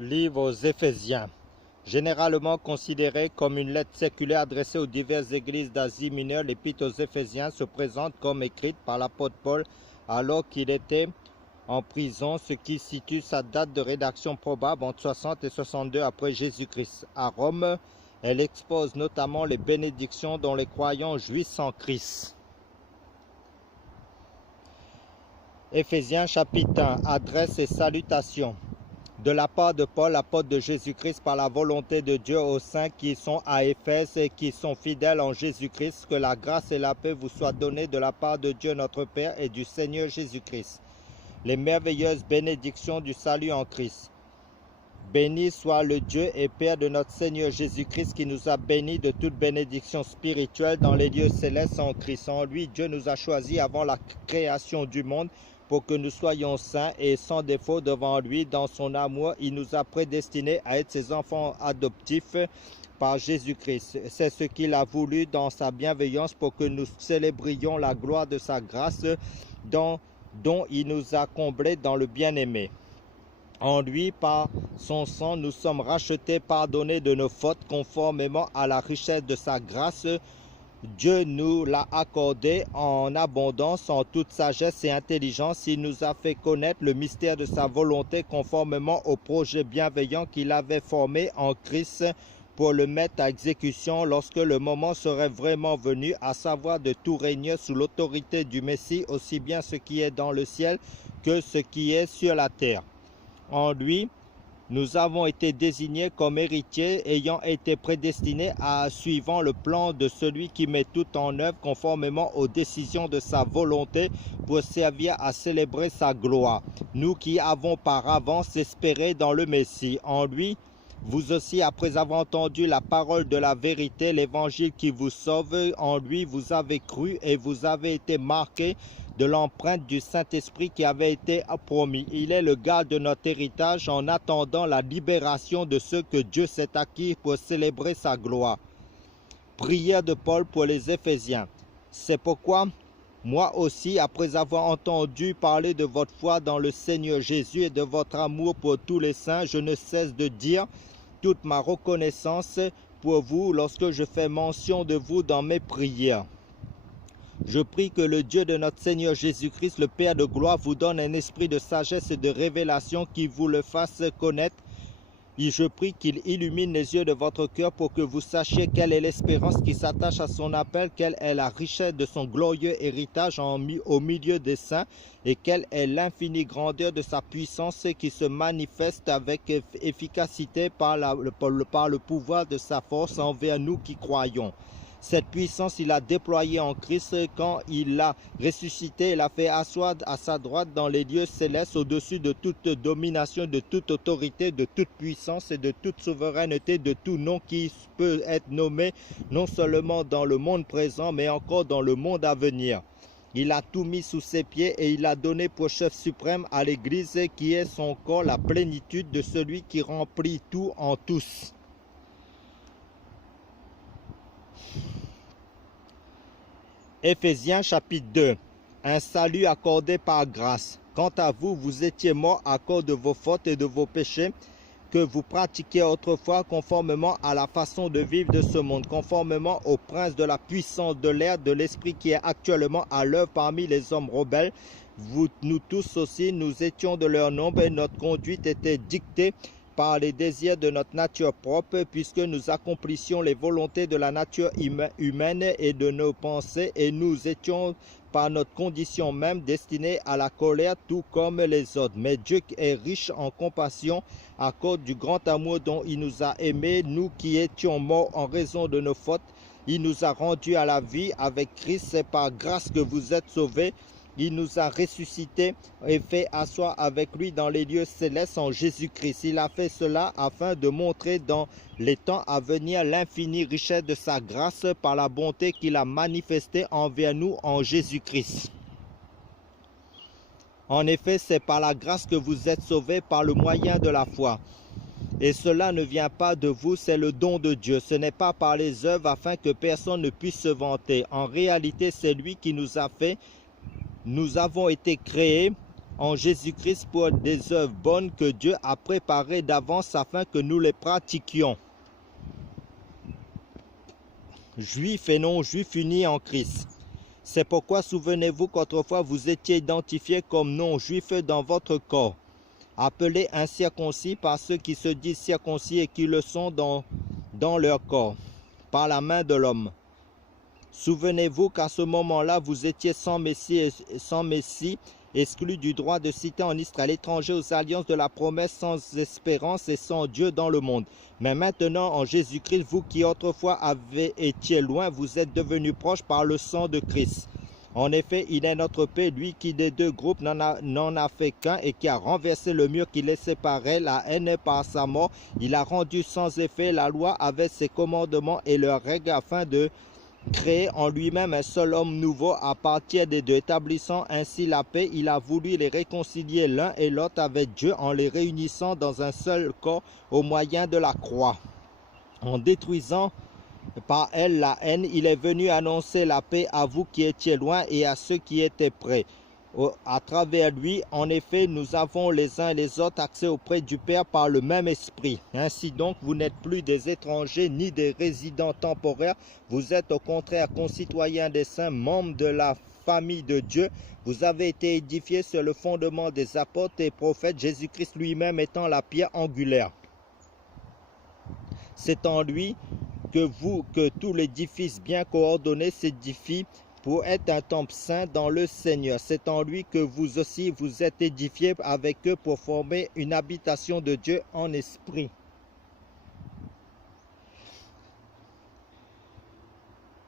Livre aux Éphésiens. Généralement considéré comme une lettre séculaire adressée aux diverses églises d'Asie mineure, l'Épître aux Éphésiens se présente comme écrite par l'apôtre Paul alors qu'il était en prison, ce qui situe sa date de rédaction probable entre 60 et 62 après Jésus-Christ. À Rome, elle expose notamment les bénédictions dont les croyants jouissent en Christ. Éphésiens chapitre 1, adresse et salutations. De la part de Paul, apôtre de Jésus-Christ, par la volonté de Dieu aux saints qui sont à Éphèse et qui sont fidèles en Jésus-Christ, que la grâce et la paix vous soient données de la part de Dieu notre Père et du Seigneur Jésus-Christ. Les merveilleuses bénédictions du salut en Christ. Béni soit le Dieu et Père de notre Seigneur Jésus-Christ qui nous a bénis de toute bénédiction spirituelle dans les lieux célestes en Christ. En lui, Dieu nous a choisis avant la création du monde pour que nous soyons saints et sans défaut devant lui. Dans son amour, il nous a prédestinés à être ses enfants adoptifs par Jésus-Christ. C'est ce qu'il a voulu dans sa bienveillance pour que nous célébrions la gloire de sa grâce dont il nous a comblés dans le bien-aimé. En lui, par son sang, nous sommes rachetés, pardonnés de nos fautes, conformément à la richesse de sa grâce. Dieu nous l'a accordé en abondance, en toute sagesse et intelligence. Il nous a fait connaître le mystère de sa volonté, conformément au projet bienveillant qu'il avait formé en Christ pour le mettre à exécution lorsque le moment serait vraiment venu, à savoir de tout régner sous l'autorité du Messie, aussi bien ce qui est dans le ciel que ce qui est sur la terre. En lui, nous avons été désignés comme héritiers, ayant été prédestinés à suivant le plan de celui qui met tout en œuvre conformément aux décisions de sa volonté pour servir à célébrer sa gloire. Nous qui avons par avance espéré dans le Messie. En lui, vous aussi, après avoir entendu la parole de la vérité, l'évangile qui vous sauve, en lui vous avez cru et vous avez été marqués de l'empreinte du Saint-Esprit qui avait été promis. Il est le garde de notre héritage en attendant la libération de ceux que Dieu s'est acquis pour célébrer sa gloire. Prière de Paul pour les Éphésiens. C'est pourquoi, moi aussi, après avoir entendu parler de votre foi dans le Seigneur Jésus et de votre amour pour tous les saints, je ne cesse de dire toute ma reconnaissance pour vous lorsque je fais mention de vous dans mes prières. Je prie que le Dieu de notre Seigneur Jésus-Christ, le Père de gloire, vous donne un esprit de sagesse et de révélation qui vous le fasse connaître. Et je prie qu'il illumine les yeux de votre cœur pour que vous sachiez quelle est l'espérance qui s'attache à son appel, quelle est la richesse de son glorieux héritage au milieu des saints et quelle est l'infinie grandeur de sa puissance qui se manifeste avec efficacité par le pouvoir de sa force envers nous qui croyons. Cette puissance, il l'a déployée en Christ quand il l'a ressuscité et l'a fait asseoir à sa droite dans les lieux célestes au-dessus de toute domination, de toute autorité, de toute puissance et de toute souveraineté, de tout nom qui peut être nommé non seulement dans le monde présent, mais encore dans le monde à venir. Il a tout mis sous ses pieds et il a donné pour chef suprême à l'Église qui est son corps, la plénitude de celui qui remplit tout en tous. Éphésiens chapitre 2. Un salut accordé par grâce. Quant à vous, vous étiez morts à cause de vos fautes et de vos péchés que vous pratiquiez autrefois conformément à la façon de vivre de ce monde, conformément au prince de la puissance de l'air, de l'esprit qui est actuellement à l'œuvre parmi les hommes rebelles. Nous tous aussi, nous étions de leur nombre et notre conduite était dictée par les désirs de notre nature propre, puisque nous accomplissions les volontés de la nature humaine et de nos pensées, et nous étions par notre condition même destinés à la colère, tout comme les autres. Mais Dieu est riche en compassion à cause du grand amour dont il nous a aimés, nous qui étions morts en raison de nos fautes. Il nous a rendus à la vie avec Christ. C'est par grâce que vous êtes sauvés. Il nous a ressuscités et fait asseoir avec lui dans les lieux célestes en Jésus-Christ. Il a fait cela afin de montrer dans les temps à venir l'infinie richesse de sa grâce par la bonté qu'il a manifestée envers nous en Jésus-Christ. En effet, c'est par la grâce que vous êtes sauvés par le moyen de la foi. Et cela ne vient pas de vous, c'est le don de Dieu. Ce n'est pas par les œuvres afin que personne ne puisse se vanter. En réalité, c'est lui qui nous a fait. Nous avons été créés en Jésus-Christ pour des œuvres bonnes que Dieu a préparées d'avance afin que nous les pratiquions. Juifs et non-juifs unis en Christ. C'est pourquoi souvenez-vous qu'autrefois vous étiez identifiés comme non-juifs dans votre corps, appelés incirconcis par ceux qui se disent circoncis et qui le sont dans leur corps, par la main de l'homme. Souvenez-vous qu'à ce moment-là, vous étiez sans Messie, exclus du droit de cité en Israël, étrangers aux alliances de la promesse, sans espérance et sans Dieu dans le monde. Mais maintenant, en Jésus-Christ, vous qui autrefois avez été loin, vous êtes devenus proches par le sang de Christ. En effet, il est notre paix, lui qui des deux groupes n'en a fait qu'un et qui a renversé le mur qui les séparait, la haine par sa mort. Il a rendu sans effet la loi avec ses commandements et leurs règles afin de créer en lui-même un seul homme nouveau à partir des deux, établissant ainsi la paix. Il a voulu les réconcilier l'un et l'autre avec Dieu en les réunissant dans un seul corps au moyen de la croix. En détruisant par elle la haine, il est venu annoncer la paix à vous qui étiez loin et à ceux qui étaient près. À travers lui, en effet, nous avons les uns et les autres accès auprès du Père par le même esprit. Ainsi donc, vous n'êtes plus des étrangers ni des résidents temporaires. Vous êtes au contraire concitoyens des saints, membres de la famille de Dieu. Vous avez été édifiés sur le fondement des apôtres et prophètes, Jésus-Christ lui-même étant la pierre angulaire. C'est en lui que tout l'édifice bien coordonné s'édifie pour être un temple saint dans le Seigneur. C'est en lui que vous aussi vous êtes édifiés avec eux pour former une habitation de Dieu en esprit.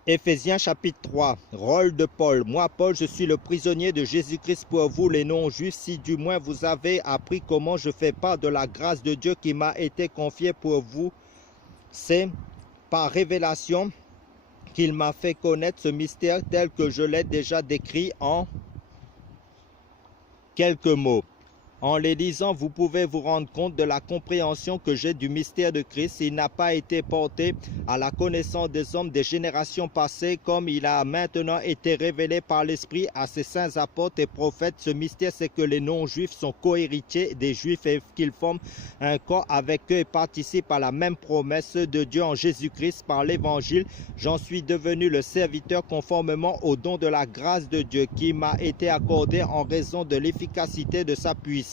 Éphésiens chapitre 3, rôle de Paul. Moi, Paul, je suis le prisonnier de Jésus-Christ pour vous, les non-juifs, si du moins vous avez appris comment je fais part de la grâce de Dieu qui m'a été confiée pour vous. C'est par révélation qu'il m'a fait connaître ce mystère tel que je l'ai déjà décrit en quelques mots. En les lisant, vous pouvez vous rendre compte de la compréhension que j'ai du mystère de Christ. Il n'a pas été porté à la connaissance des hommes des générations passées, comme il a maintenant été révélé par l'Esprit à ses saints apôtres et prophètes. Ce mystère, c'est que les non-juifs sont co-héritiers des juifs et qu'ils forment un corps avec eux et participent à la même promesse de Dieu en Jésus-Christ par l'Évangile. J'en suis devenu le serviteur conformément au don de la grâce de Dieu qui m'a été accordé en raison de l'efficacité de sa puissance.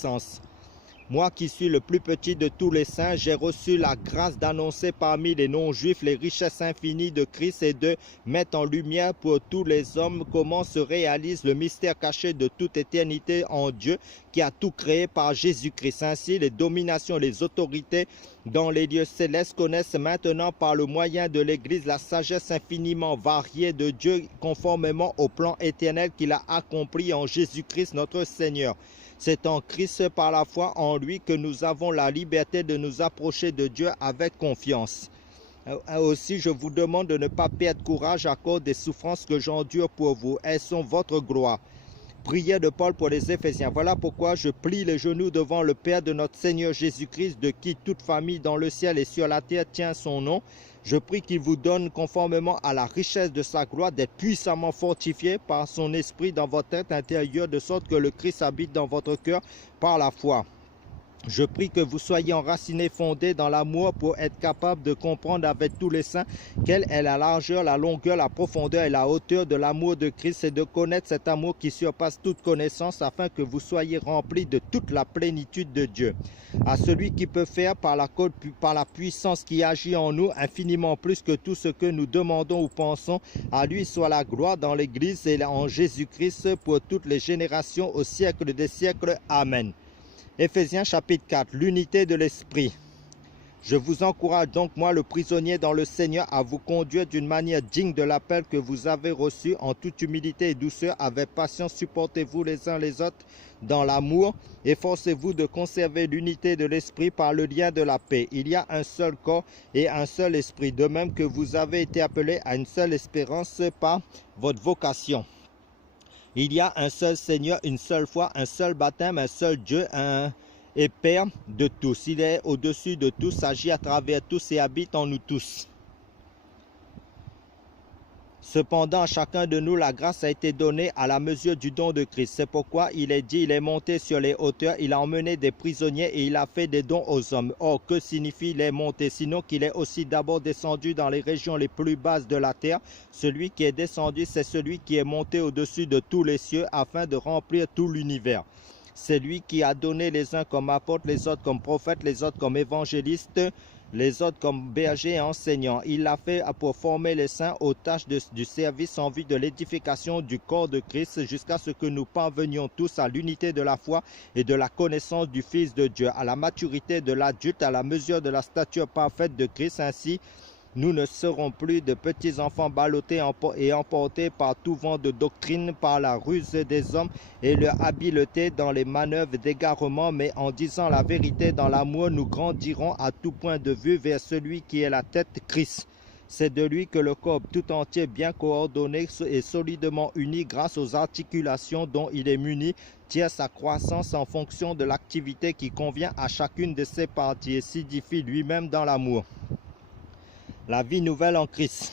Moi qui suis le plus petit de tous les saints, j'ai reçu la grâce d'annoncer parmi les non-juifs les richesses infinies de Christ et de mettre en lumière pour tous les hommes comment se réalise le mystère caché de toute éternité en Dieu qui a tout créé par Jésus-Christ. Ainsi, les dominations, les autorités dans les lieux célestes connaissent maintenant par le moyen de l'Église la sagesse infiniment variée de Dieu conformément au plan éternel qu'il a accompli en Jésus-Christ notre Seigneur. C'est en Christ, par la foi en lui, que nous avons la liberté de nous approcher de Dieu avec confiance. Aussi, je vous demande de ne pas perdre courage à cause des souffrances que j'endure pour vous. Elles sont votre gloire. Prière de Paul pour les Éphésiens. Voilà pourquoi je plie les genoux devant le Père de notre Seigneur Jésus-Christ, de qui toute famille dans le ciel et sur la terre tient son nom. Je prie qu'il vous donne, conformément à la richesse de sa gloire, d'être puissamment fortifié par son esprit dans votre être intérieure, de sorte que le Christ habite dans votre cœur par la foi. Je prie que vous soyez enracinés, fondés dans l'amour pour être capables de comprendre avec tous les saints quelle est la largeur, la longueur, la profondeur et la hauteur de l'amour de Christ et de connaître cet amour qui surpasse toute connaissance afin que vous soyez remplis de toute la plénitude de Dieu. À celui qui peut faire par la puissance qui agit en nous infiniment plus que tout ce que nous demandons ou pensons, à lui soit la gloire dans l'Église et en Jésus-Christ pour toutes les générations au siècle des siècles. Amen. Éphésiens chapitre 4, l'unité de l'esprit. Je vous encourage donc, moi le prisonnier dans le Seigneur, à vous conduire d'une manière digne de l'appel que vous avez reçu, en toute humilité et douceur, avec patience, supportez-vous les uns les autres dans l'amour, efforcez-vous de conserver l'unité de l'esprit par le lien de la paix. Il y a un seul corps et un seul esprit, de même que vous avez été appelés à une seule espérance par votre vocation. Il y a un seul Seigneur, une seule foi, un seul baptême, un seul Dieu, et Père de tous. Il est au-dessus de tous, agit à travers tous et habite en nous tous. Cependant, à chacun de nous, la grâce a été donnée à la mesure du don de Christ. C'est pourquoi il est dit, il est monté sur les hauteurs, il a emmené des prisonniers et il a fait des dons aux hommes. Or, que signifie il est monté? Sinon qu'il est aussi d'abord descendu dans les régions les plus basses de la terre. Celui qui est descendu, c'est celui qui est monté au-dessus de tous les cieux afin de remplir tout l'univers. C'est lui qui a donné les uns comme apôtres, les autres comme prophètes, les autres comme évangélistes, les autres comme bergers et enseignants. Il l'a fait pour former les saints aux tâches du service en vue de l'édification du corps de Christ jusqu'à ce que nous parvenions tous à l'unité de la foi et de la connaissance du Fils de Dieu, à la maturité de l'adulte, à la mesure de la stature parfaite de Christ. Ainsi, nous ne serons plus de petits enfants ballottés et emportés par tout vent de doctrine, par la ruse des hommes et leur habileté dans les manœuvres d'égarement, mais en disant la vérité dans l'amour, nous grandirons à tout point de vue vers celui qui est la tête, Christ. C'est de lui que le corps tout entier, bien coordonné et solidement uni grâce aux articulations dont il est muni, tire sa croissance en fonction de l'activité qui convient à chacune de ses parties et s'édifie lui-même dans l'amour. La vie nouvelle en Christ.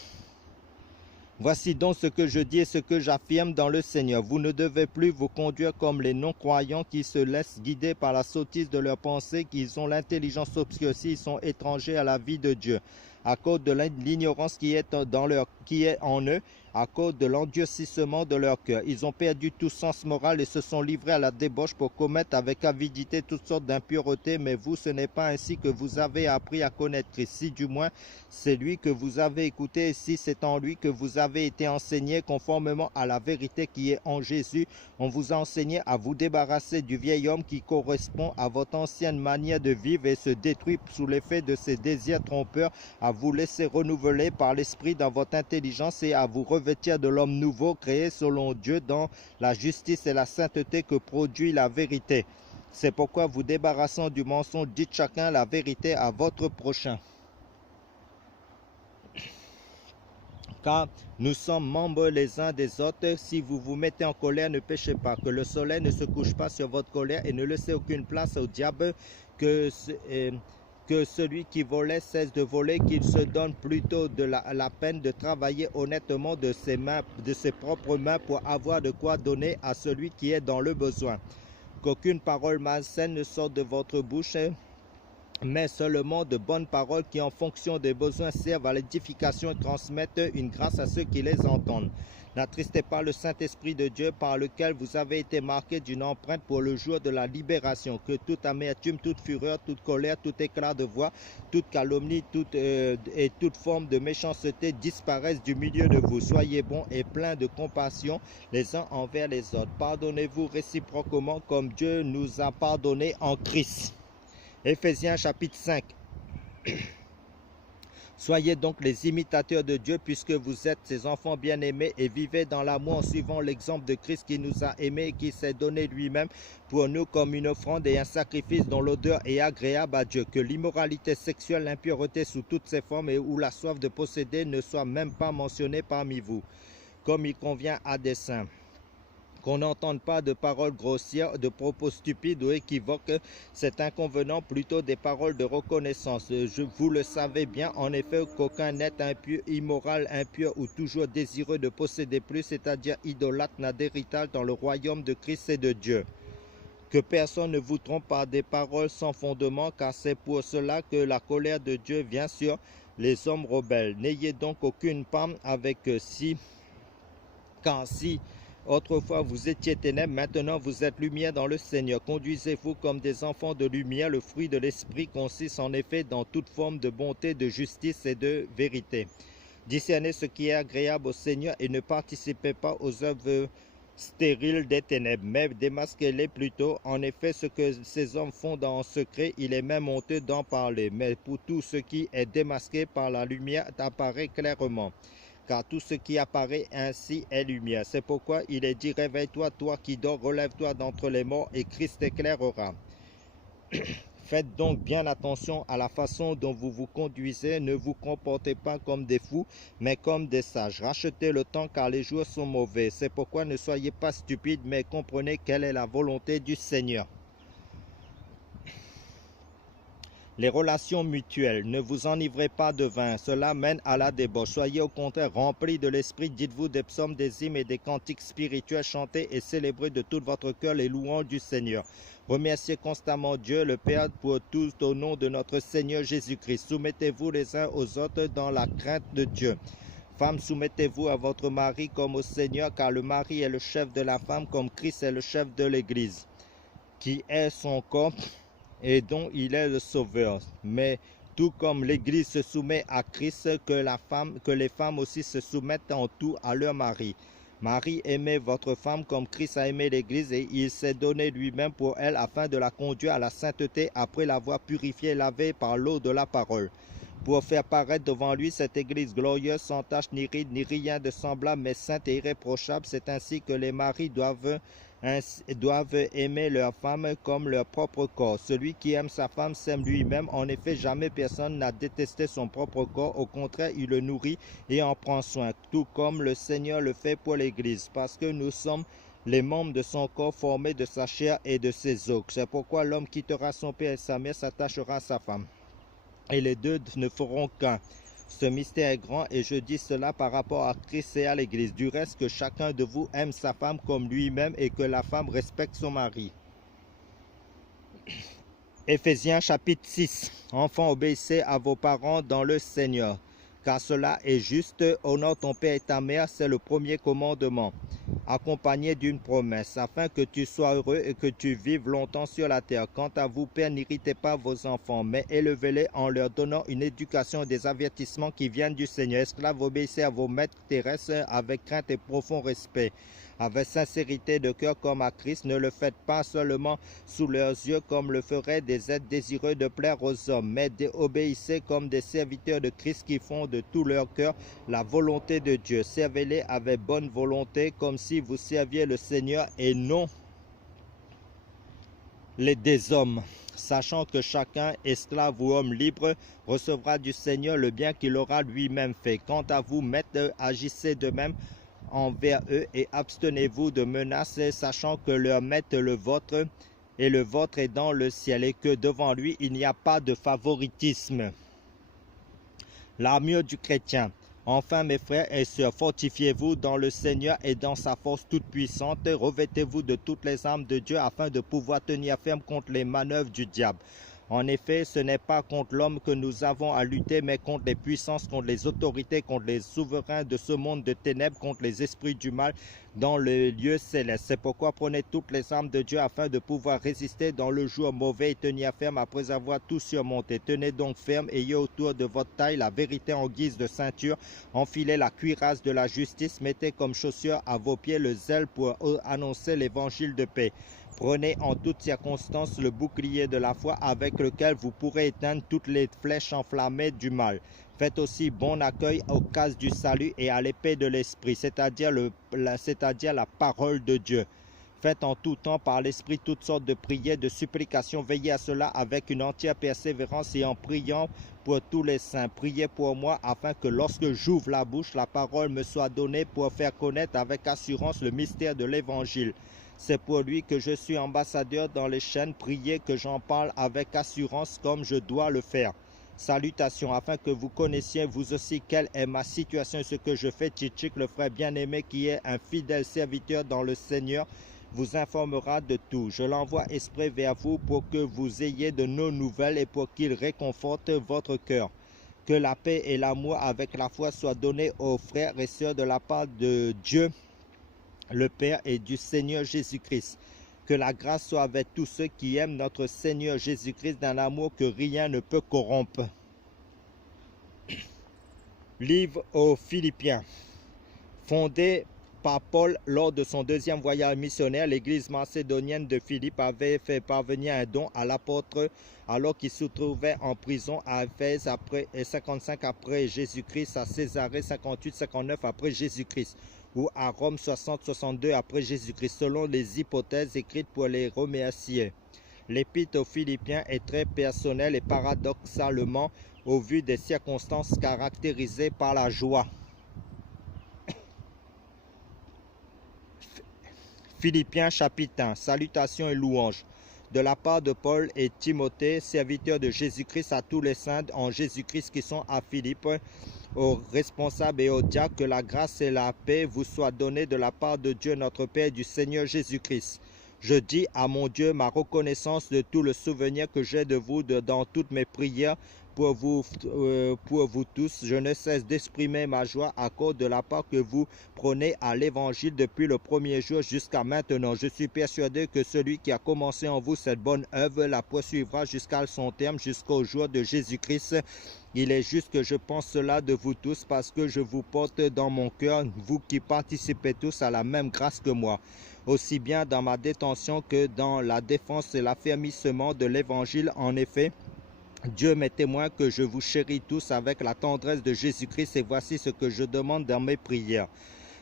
Voici donc ce que je dis et ce que j'affirme dans le Seigneur. Vous ne devez plus vous conduire comme les non-croyants qui se laissent guider par la sottise de leurs pensées, qu'ils ont l'intelligence obscurcie, ils sont étrangers à la vie de Dieu, à cause de l'ignorance qui est en eux, à cause de l'endurcissement de leur cœur. Ils ont perdu tout sens moral et se sont livrés à la débauche pour commettre avec avidité toutes sortes d'impuretés. Mais vous, ce n'est pas ainsi que vous avez appris à connaître Christ. Si du moins c'est lui que vous avez écouté, et si c'est en lui que vous avez été enseigné conformément à la vérité qui est en Jésus, on vous a enseigné à vous débarrasser du vieil homme qui correspond à votre ancienne manière de vivre et se détruit sous l'effet de ses désirs trompeurs, à vous laisser renouveler par l'esprit dans votre intelligence et à vous revêtir de l'homme nouveau créé selon Dieu dans la justice et la sainteté que produit la vérité. C'est pourquoi vous débarrassant du mensonge, dites chacun la vérité à votre prochain. Car nous sommes membres les uns des autres. Si vous vous mettez en colère, ne péchez pas. Que le soleil ne se couche pas sur votre colère et ne laissez aucune place au diable. Que celui qui volait cesse de voler, qu'il se donne plutôt la peine de travailler honnêtement de ses propres mains pour avoir de quoi donner à celui qui est dans le besoin. Qu'aucune parole malsaine ne sorte de votre bouche, mais seulement de bonnes paroles qui, en fonction des besoins, servent à l'édification et transmettent une grâce à ceux qui les entendent. N'attristez pas le Saint-Esprit de Dieu par lequel vous avez été marqués d'une empreinte pour le jour de la libération. Que toute amertume, toute fureur, toute colère, tout éclat de voix, toute calomnie et toute forme de méchanceté disparaissent du milieu de vous. Soyez bons et pleins de compassion les uns envers les autres. Pardonnez-vous réciproquement comme Dieu nous a pardonné en Christ. Éphésiens chapitre 5. Soyez donc les imitateurs de Dieu puisque vous êtes ses enfants bien-aimés et vivez dans l'amour en suivant l'exemple de Christ qui nous a aimés et qui s'est donné lui-même pour nous comme une offrande et un sacrifice dont l'odeur est agréable à Dieu. Que l'immoralité sexuelle, l'impureté sous toutes ses formes et ou la soif de posséder ne soit même pas mentionnée parmi vous, comme il convient à des saints. Qu'on n'entende pas de paroles grossières, de propos stupides ou équivoques, c'est inconvenant, plutôt des paroles de reconnaissance. Vous le savez bien, en effet, qu'aucun net impur, immoral, impur ou toujours désireux de posséder plus, c'est-à-dire idolâtre, n'a d'héritage dans le royaume de Christ et de Dieu. Que personne ne vous trompe par des paroles sans fondement, car c'est pour cela que la colère de Dieu vient sur les hommes rebelles. N'ayez donc aucune part avec car si autrefois vous étiez ténèbres, maintenant vous êtes lumière dans le Seigneur. Conduisez-vous comme des enfants de lumière. Le fruit de l'Esprit consiste en effet dans toute forme de bonté, de justice et de vérité. Discernez ce qui est agréable au Seigneur et ne participez pas aux œuvres stériles des ténèbres, mais démasquez-les plutôt. En effet, ce que ces hommes font en secret, il est même honteux d'en parler. Mais pour tout ce qui est démasqué par la lumière apparaît clairement. Car tout ce qui apparaît ainsi est lumière. C'est pourquoi il est dit, réveille-toi, toi qui dors, relève-toi d'entre les morts, et Christ éclairera. Faites donc bien attention à la façon dont vous vous conduisez. Ne vous comportez pas comme des fous, mais comme des sages. Rachetez le temps, car les jours sont mauvais. C'est pourquoi ne soyez pas stupides, mais comprenez quelle est la volonté du Seigneur. Les relations mutuelles, ne vous enivrez pas de vin, cela mène à la débauche. Soyez au contraire remplis de l'esprit, dites-vous des psaumes, des hymnes et des cantiques spirituels, chantez et célébrez de tout votre cœur les louanges du Seigneur. Remerciez constamment Dieu le Père pour tout au nom de notre Seigneur Jésus-Christ. Soumettez-vous les uns aux autres dans la crainte de Dieu. Femmes, soumettez-vous à votre mari comme au Seigneur, car le mari est le chef de la femme, comme Christ est le chef de l'Église, qui est son corps et dont il est le sauveur. Mais tout comme l'Église se soumet à Christ, que les femmes aussi se soumettent en tout à leur mari. Marie, aimez votre femme comme Christ a aimé l'Église et il s'est donné lui-même pour elle afin de la conduire à la sainteté après l'avoir purifiée et lavée par l'eau de la parole, pour faire paraître devant lui cette Église glorieuse, sans tache ni ride, ni rien de semblable, mais sainte et irréprochable. C'est ainsi que les maris doivent aimer leur femme comme leur propre corps. Celui qui aime sa femme s'aime lui-même. En effet, jamais personne n'a détesté son propre corps. Au contraire, il le nourrit et en prend soin, tout comme le Seigneur le fait pour l'Église, parce que nous sommes les membres de son corps formés de sa chair et de ses os. C'est pourquoi l'homme quittera son père et sa mère, s'attachera à sa femme, et les deux ne feront qu'un. Ce mystère est grand et je dis cela par rapport à Christ et à l'Église. Du reste, que chacun de vous aime sa femme comme lui-même et que la femme respecte son mari. Éphésiens chapitre 6. Enfants, obéissez à vos parents dans le Seigneur, car cela est juste. Honore ton père et ta mère, c'est le premier commandement, accompagné d'une promesse, afin que tu sois heureux et que tu vives longtemps sur la terre. Quant à vous, pères, n'irritez pas vos enfants, mais élevez-les en leur donnant une éducation et des avertissements qui viennent du Seigneur. Esclaves, obéissez à vos maîtres terrestres avec crainte et profond respect, avec sincérité de cœur comme à Christ. Ne le faites pas seulement sous leurs yeux comme le feraient des êtres désireux de plaire aux hommes, mais obéissez comme des serviteurs de Christ qui font de tout leur cœur la volonté de Dieu. Servez-les avec bonne volonté, comme si vous serviez le Seigneur et non des hommes, sachant que chacun, esclave ou homme libre, recevra du Seigneur le bien qu'il aura lui-même fait. Quant à vous, maîtres, agissez de même envers eux et abstenez-vous de menaces, sachant que leur maître le vôtre est dans le ciel et que devant lui il n'y a pas de favoritisme. L'armure du chrétien. Enfin, mes frères et sœurs, fortifiez-vous dans le Seigneur et dans sa force toute puissante. Revêtez-vous de toutes les armes de Dieu afin de pouvoir tenir ferme contre les manœuvres du diable. En effet, ce n'est pas contre l'homme que nous avons à lutter, mais contre les puissances, contre les autorités, contre les souverains de ce monde de ténèbres, contre les esprits du mal dans le lieu céleste. C'est pourquoi prenez toutes les armes de Dieu afin de pouvoir résister dans le jour mauvais et tenir ferme après avoir tout surmonté. Tenez donc ferme, ayez autour de votre taille la vérité en guise de ceinture, enfilez la cuirasse de la justice, mettez comme chaussure à vos pieds le zèle pour annoncer l'évangile de paix. Prenez en toutes circonstances le bouclier de la foi avec lequel vous pourrez éteindre toutes les flèches enflammées du mal. Faites aussi bon accueil aux cases du salut et à l'épée de l'esprit, c'est-à-dire la parole de Dieu. Faites en tout temps par l'esprit toutes sortes de prières, de supplications. Veillez à cela avec une entière persévérance et en priant pour tous les saints. Priez pour moi afin que lorsque j'ouvre la bouche, la parole me soit donnée pour faire connaître avec assurance le mystère de l'évangile. C'est pour lui que je suis ambassadeur dans les chaînes. Priez que j'en parle avec assurance comme je dois le faire. Salutations, afin que vous connaissiez vous aussi quelle est ma situation et ce que je fais. Tichik, le frère bien-aimé, qui est un fidèle serviteur dans le Seigneur, vous informera de tout. Je l'envoie exprès vers vous pour que vous ayez de nos nouvelles et pour qu'il réconforte votre cœur. Que la paix et l'amour avec la foi soient donnés aux frères et sœurs de la part de Dieu le Père et du Seigneur Jésus-Christ. Que la grâce soit avec tous ceux qui aiment notre Seigneur Jésus-Christ d'un amour que rien ne peut corrompre. Livre aux Philippiens. Fondé par Paul lors de son deuxième voyage missionnaire, l'église macédonienne de Philippe avait fait parvenir un don à l'apôtre alors qu'il se trouvait en prison à Éphèse après 55 après Jésus-Christ, à Césarée 58-59 après Jésus-Christ, ou à Rome 60-62 après Jésus-Christ, selon les hypothèses écrites pour les remercier. L'épître aux Philippiens est très personnelle et paradoxalement, au vu des circonstances, caractérisée par la joie. Philippiens chapitre 1. Salutations et louanges. de la part de Paul et Timothée, serviteurs de Jésus-Christ, à tous les saints en Jésus-Christ qui sont à Philippe, aux responsables et aux diacres, que la grâce et la paix vous soient données de la part de Dieu notre Père et du Seigneur Jésus-Christ. Je dis à mon Dieu ma reconnaissance de tout le souvenir que j'ai de vous dans toutes mes prières pour vous tous. Je ne cesse d'exprimer ma joie à cause de la part que vous prenez à l'Évangile depuis le premier jour jusqu'à maintenant. Je suis persuadé que celui qui a commencé en vous cette bonne œuvre la poursuivra jusqu'à son terme, jusqu'au jour de Jésus-Christ. Il est juste que je pense cela de vous tous parce que je vous porte dans mon cœur, vous qui participez tous à la même grâce que moi, aussi bien dans ma détention que dans la défense et l'affermissement de l'Évangile. En effet, Dieu m'est témoin que je vous chéris tous avec la tendresse de Jésus-Christ, et voici ce que je demande dans mes prières.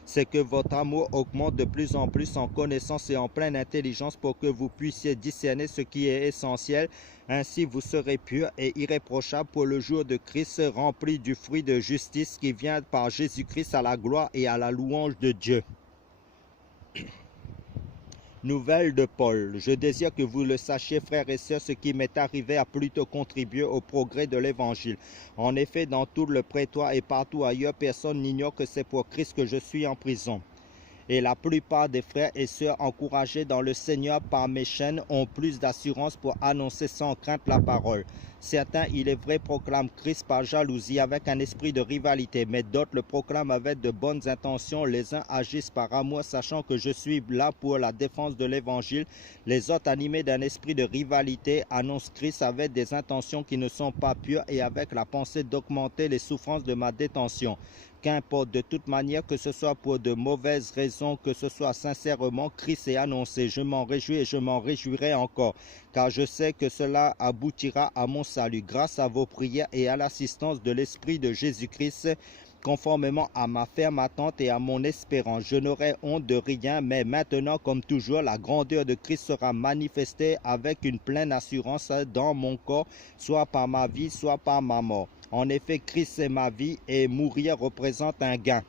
C'est que votre amour augmente de plus en plus en connaissance et en pleine intelligence pour que vous puissiez discerner ce qui est essentiel. Ainsi vous serez purs et irréprochables pour le jour de Christ, remplis du fruit de justice qui vient par Jésus-Christ à la gloire et à la louange de Dieu. Nouvelle de Paul. Je désire que vous le sachiez, frères et sœurs, ce qui m'est arrivé a plutôt contribué au progrès de l'Évangile. En effet, dans tout le prétoire et partout ailleurs, personne n'ignore que c'est pour Christ que je suis en prison. Et la plupart des frères et sœurs encouragés dans le Seigneur par mes chaînes ont plus d'assurance pour annoncer sans crainte la parole. Certains, il est vrai, proclament Christ par jalousie avec un esprit de rivalité, mais d'autres le proclament avec de bonnes intentions. Les uns agissent par amour, sachant que je suis là pour la défense de l'Évangile. Les autres, animés d'un esprit de rivalité, annoncent Christ avec des intentions qui ne sont pas pures et avec la pensée d'augmenter les souffrances de ma détention. Qu'importe, de toute manière, que ce soit pour de mauvaises raisons, que ce soit sincèrement, Christ est annoncé. Je m'en réjouis et je m'en réjouirai encore, car je sais que cela aboutira à mon salut, grâce à vos prières et à l'assistance de l'Esprit de Jésus-Christ, conformément à ma ferme attente et à mon espérance. Je n'aurai honte de rien, mais maintenant, comme toujours, la grandeur de Christ sera manifestée avec une pleine assurance dans mon corps, soit par ma vie, soit par ma mort. En effet, Christ est ma vie et mourir représente un gain.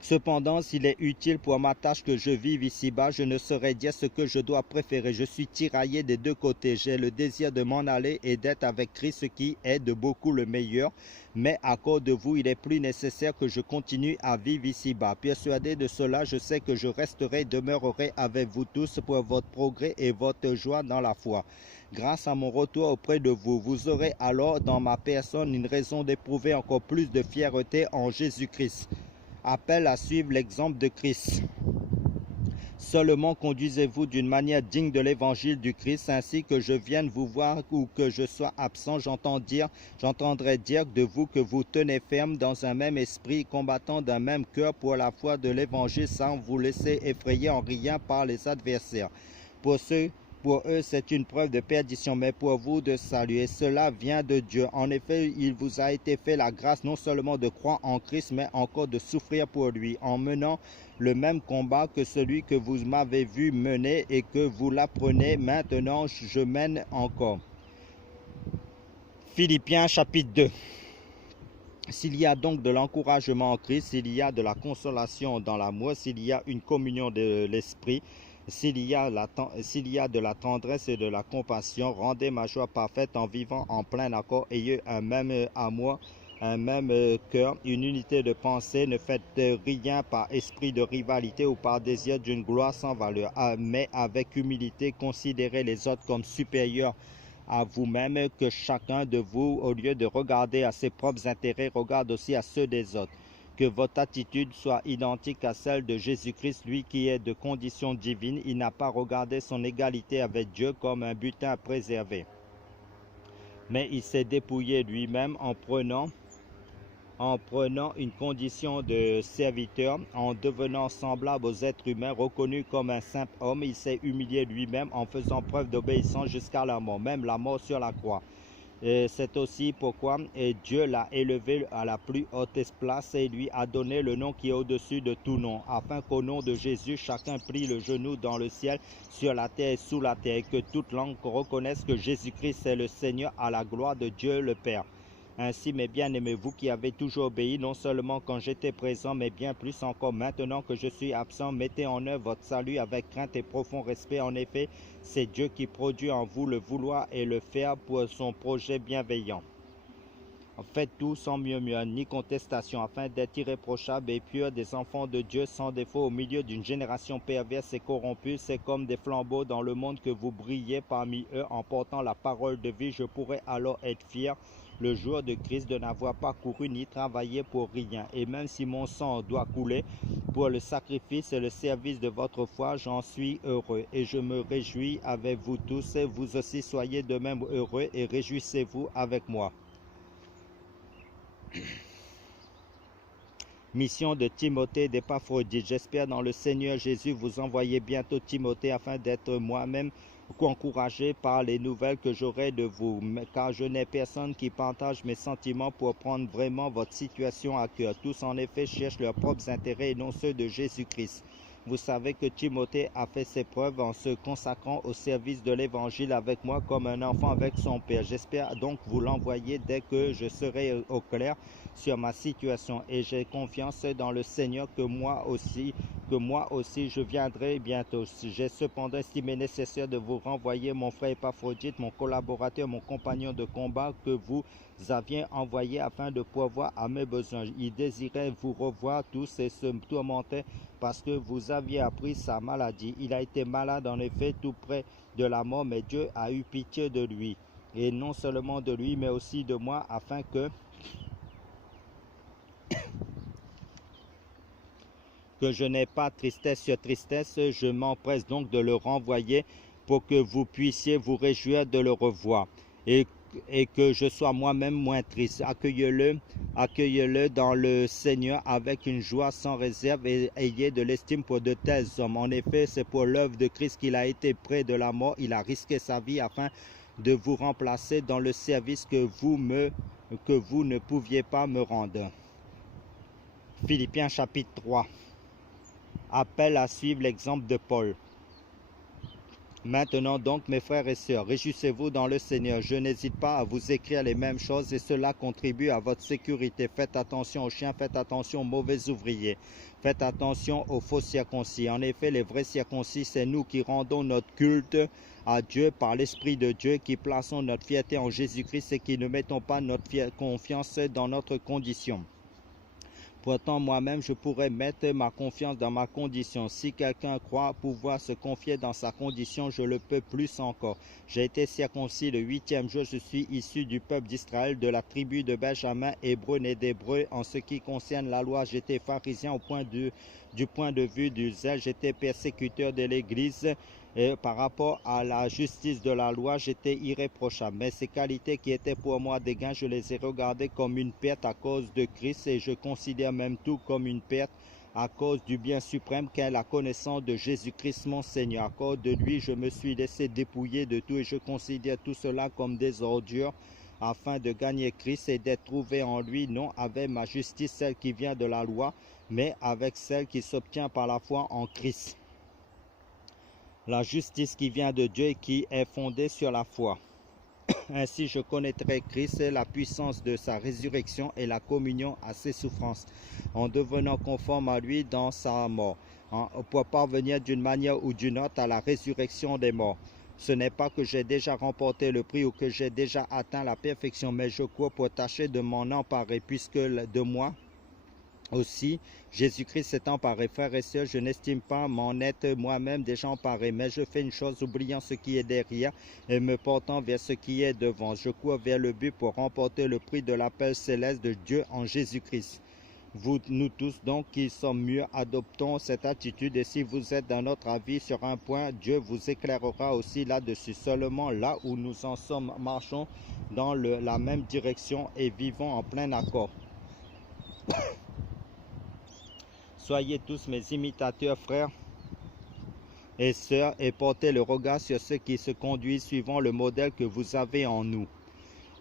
Cependant, s'il est utile pour ma tâche que je vive ici-bas, je ne saurais dire ce que je dois préférer. Je suis tiraillé des deux côtés. J'ai le désir de m'en aller et d'être avec Christ, ce qui est de beaucoup le meilleur. Mais à cause de vous, il est plus nécessaire que je continue à vivre ici-bas. Persuadé de cela, je sais que je resterai et demeurerai avec vous tous pour votre progrès et votre joie dans la foi. Grâce à mon retour auprès de vous, vous aurez alors dans ma personne une raison d'éprouver encore plus de fierté en Jésus-Christ. Appel à suivre l'exemple de Christ. Seulement conduisez-vous d'une manière digne de l'évangile du Christ, ainsi que je vienne vous voir ou que je sois absent, j'entendrai dire de vous que vous tenez ferme dans un même esprit, combattant d'un même cœur pour la foi de l'évangile, sans vous laisser effrayer en rien par les adversaires. Pour eux, c'est une preuve de perdition, mais pour vous de salut. Et cela vient de Dieu. En effet, il vous a été fait la grâce non seulement de croire en Christ, mais encore de souffrir pour lui, en menant le même combat que celui que vous m'avez vu mener et que vous l'apprenez maintenant, je mène encore. Philippiens chapitre 2. S'il y a donc de l'encouragement en Christ, s'il y a de la consolation dans l'amour, s'il y a une communion de l'esprit, s'il y a de la tendresse et de la compassion, rendez ma joie parfaite en vivant en plein accord, ayez un même amour, un même cœur, une unité de pensée. Ne faites rien par esprit de rivalité ou par désir d'une gloire sans valeur, mais avec humilité, considérez les autres comme supérieurs à vous-même, que chacun de vous, au lieu de regarder à ses propres intérêts, regarde aussi à ceux des autres. Que votre attitude soit identique à celle de Jésus-Christ, lui qui est de condition divine. Il n'a pas regardé son égalité avec Dieu comme un butin à préserver, mais il s'est dépouillé lui-même en prenant une condition de serviteur, en devenant semblable aux êtres humains, reconnu comme un simple homme. Il s'est humilié lui-même en faisant preuve d'obéissance jusqu'à la mort, même la mort sur la croix. C'est aussi pourquoi Dieu l'a élevé à la plus haute place et lui a donné le nom qui est au-dessus de tout nom, afin qu'au nom de Jésus, chacun plie le genou dans le ciel, sur la terre et sous la terre, et que toute langue reconnaisse que Jésus-Christ est le Seigneur, à la gloire de Dieu le Père. Ainsi, mes bien-aimés, vous qui avez toujours obéi, non seulement quand j'étais présent, mais bien plus encore maintenant que je suis absent, mettez en œuvre votre salut avec crainte et profond respect. En effet, c'est Dieu qui produit en vous le vouloir et le faire pour son projet bienveillant. Faites tout sans murmure ni contestation, afin d'être irréprochables et purs, des enfants de Dieu sans défaut au milieu d'une génération perverse et corrompue. C'est comme des flambeaux dans le monde que vous brillez parmi eux en portant la parole de vie. Je pourrais alors être fier le jour de Christ de n'avoir pas couru ni travaillé pour rien. Et même si mon sang doit couler pour le sacrifice et le service de votre foi, j'en suis heureux et je me réjouis avec vous tous. Vous aussi soyez de même heureux et réjouissez-vous avec moi. Mission de Timothée d'Épaphrodite. J'espère dans le Seigneur Jésus vous envoyer bientôt Timothée afin d'être moi-même encouragé par les nouvelles que j'aurai de vous, car je n'ai personne qui partage mes sentiments pour prendre vraiment votre situation à cœur. Tous en effet cherchent leurs propres intérêts et non ceux de Jésus-Christ. Vous savez que Timothée a fait ses preuves en se consacrant au service de l'Évangile avec moi comme un enfant avec son père. J'espère donc vous l'envoyer dès que je serai au clair sur ma situation et j'ai confiance dans le Seigneur que moi aussi je viendrai bientôt. J'ai cependant estimé nécessaire de vous renvoyer mon frère Épaphrodite, mon collaborateur, mon compagnon de combat que vous aviez envoyé afin de pourvoir à mes besoins. Il désirait vous revoir tous et se tourmentait parce que vous aviez appris sa maladie. Il a été malade en effet tout près de la mort, mais Dieu a eu pitié de lui. Et non seulement de lui, mais aussi de moi, afin que je n'ai pas tristesse sur tristesse. Je m'empresse donc de le renvoyer pour que vous puissiez vous réjouir de le revoir et que je sois moi-même moins triste. Accueillez-le dans le Seigneur avec une joie sans réserve et ayez de l'estime pour de tels hommes. En effet, c'est pour l'œuvre de Christ qu'il a été près de la mort. Il a risqué sa vie afin de vous remplacer dans le service que vous ne pouviez pas me rendre. Philippiens chapitre 3. Appel à suivre l'exemple de Paul. Maintenant donc, mes frères et sœurs, réjouissez-vous dans le Seigneur. Je n'hésite pas à vous écrire les mêmes choses et cela contribue à votre sécurité. Faites attention aux chiens, faites attention aux mauvais ouvriers. Faites attention aux faux circoncis. En effet, les vrais circoncis, c'est nous qui rendons notre culte à Dieu par l'Esprit de Dieu, qui plaçons notre fierté en Jésus-Christ et qui ne mettons pas notre confiance dans notre condition. Pourtant, moi-même, je pourrais mettre ma confiance dans ma condition. Si quelqu'un croit pouvoir se confier dans sa condition, je le peux plus encore. J'ai été circoncis le 8e jour. Je suis issu du peuple d'Israël, de la tribu de Benjamin, hébreu né d'hébreu. En ce qui concerne la loi, j'étais pharisien du point de vue du zèle. J'étais persécuteur de l'Église. Et par rapport à la justice de la loi, j'étais irréprochable. Mais ces qualités qui étaient pour moi des gains, je les ai regardées comme une perte à cause de Christ et je considère même tout comme une perte à cause du bien suprême qu'est la connaissance de Jésus-Christ mon Seigneur. À cause de lui, je me suis laissé dépouiller de tout et je considère tout cela comme des ordures afin de gagner Christ et d'être trouvé en lui, non avec ma justice, celle qui vient de la loi, mais avec celle qui s'obtient par la foi en Christ. La justice qui vient de Dieu et qui est fondée sur la foi. Ainsi je connaîtrai Christ et la puissance de sa résurrection et la communion à ses souffrances, en devenant conforme à lui dans sa mort, pour parvenir d'une manière ou d'une autre à la résurrection des morts. Ce n'est pas que j'ai déjà remporté le prix ou que j'ai déjà atteint la perfection, mais je cours pour tâcher de m'en emparer, puisque de moi aussi, Jésus-Christ s'est emparé. Frères et sœurs, je n'estime pas m'en être moi-même déjà emparé, mais je fais une chose, oubliant ce qui est derrière et me portant vers ce qui est devant. Je cours vers le but pour remporter le prix de l'appel céleste de Dieu en Jésus-Christ. Nous tous donc qui sommes mûrs, adoptons cette attitude et si vous êtes d'un autre avis sur un point, Dieu vous éclairera aussi là-dessus. Seulement là où nous en sommes, marchons dans la même direction et vivons en plein accord. Soyez tous mes imitateurs, frères et sœurs, et portez le regard sur ceux qui se conduisent suivant le modèle que vous avez en nous.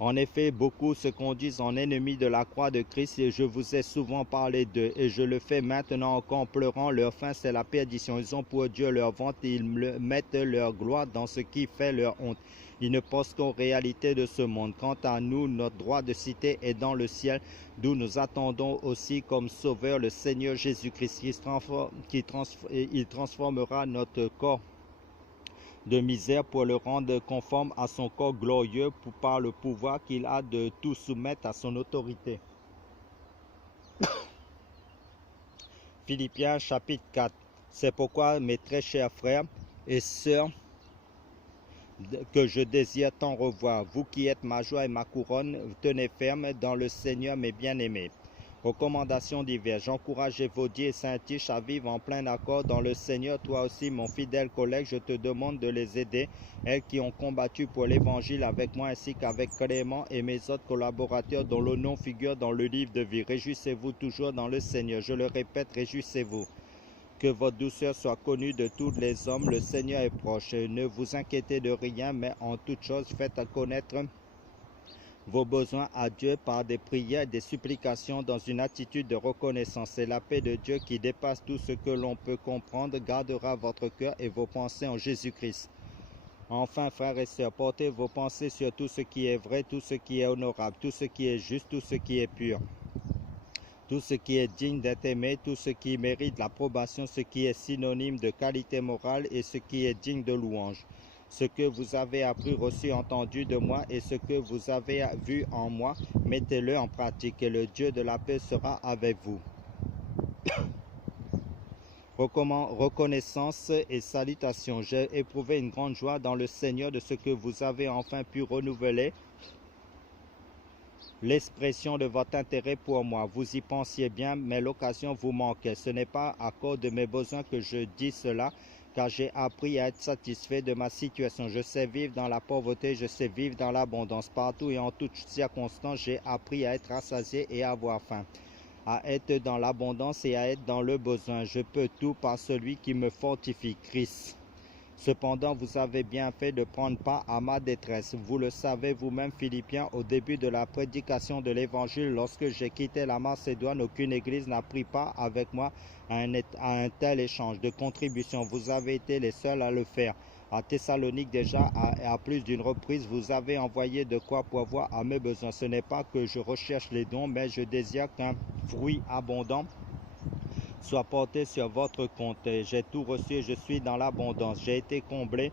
En effet, beaucoup se conduisent en ennemis de la croix de Christ et je vous ai souvent parlé d'eux et je le fais maintenant encore en pleurant. Leur fin, c'est la perdition. Ils ont pour Dieu leur ventre et ils mettent leur gloire dans ce qui fait leur honte. Ils ne pensent qu'aux réalités de ce monde. Quant à nous, notre droit de cité est dans le ciel, d'où nous attendons aussi comme sauveur le Seigneur Jésus-Christ. Il transformera notre corps de misère pour le rendre conforme à son corps glorieux par le pouvoir qu'il a de tout soumettre à son autorité. Philippiens chapitre 4. C'est pourquoi, mes très chers frères et sœurs, que je désire tant revoir, vous qui êtes ma joie et ma couronne, tenez ferme dans le Seigneur, mes bien-aimés. Recommandations diverses. J'encourage Évodie et Saint-Tiche à vivre en plein accord dans le Seigneur. Toi aussi, mon fidèle collègue, je te demande de les aider, elles qui ont combattu pour l'Évangile avec moi ainsi qu'avec Clément et mes autres collaborateurs dont le nom figure dans le livre de vie. Réjouissez-vous toujours dans le Seigneur. Je le répète, réjouissez-vous. Que votre douceur soit connue de tous les hommes. Le Seigneur est proche. Ne vous inquiétez de rien, mais en toute chose, faites connaître vos besoins à Dieu par des prières et des supplications dans une attitude de reconnaissance. Et la paix de Dieu qui dépasse tout ce que l'on peut comprendre gardera votre cœur et vos pensées en Jésus-Christ. Enfin, frères et sœurs, portez vos pensées sur tout ce qui est vrai, tout ce qui est honorable, tout ce qui est juste, tout ce qui est pur, tout ce qui est digne d'être aimé, tout ce qui mérite l'approbation, ce qui est synonyme de qualité morale et ce qui est digne de louange. Ce que vous avez appris, reçu, entendu de moi et ce que vous avez vu en moi, mettez-le en pratique et le Dieu de la paix sera avec vous. Reconnaissance et salutations. J'ai éprouvé une grande joie dans le Seigneur de ce que vous avez enfin pu renouveler l'expression de votre intérêt pour moi. Vous y pensiez bien, mais l'occasion vous manquait. Ce n'est pas à cause de mes besoins que je dis cela, car j'ai appris à être satisfait de ma situation. Je sais vivre dans la pauvreté, je sais vivre dans l'abondance. Partout et en toutes circonstances, j'ai appris à être rassasié et à avoir faim, à être dans l'abondance et à être dans le besoin. Je peux tout par celui qui me fortifie, Christ. Cependant, vous avez bien fait de prendre part à ma détresse. Vous le savez vous-même, Philippiens, au début de la prédication de l'Évangile, lorsque j'ai quitté la Macédoine, aucune église n'a pris part avec moi à un tel échange de contributions. Vous avez été les seuls à le faire. À Thessalonique déjà, à plus d'une reprise, vous avez envoyé de quoi pourvoir à mes besoins. Ce n'est pas que je recherche les dons, mais je désire qu'un fruit abondant soit porté sur votre compte. J'ai tout reçu et je suis dans l'abondance. J'ai été comblé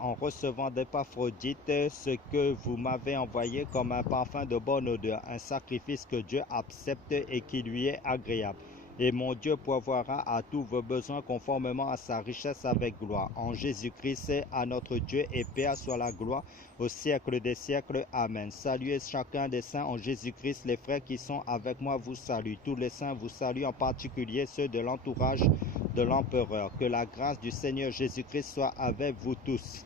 en recevant d'Épaphrodite ce que vous m'avez envoyé comme un parfum de bonne odeur, un sacrifice que Dieu accepte et qui lui est agréable. Et mon Dieu pourvoira à tous vos besoins conformément à sa richesse avec gloire. En Jésus-Christ, à notre Dieu et paix soit la gloire au siècle des siècles. Amen. Saluez chacun des saints en Jésus-Christ. Les frères qui sont avec moi vous saluent. Tous les saints vous saluent, en particulier ceux de l'entourage de l'empereur. Que la grâce du Seigneur Jésus-Christ soit avec vous tous.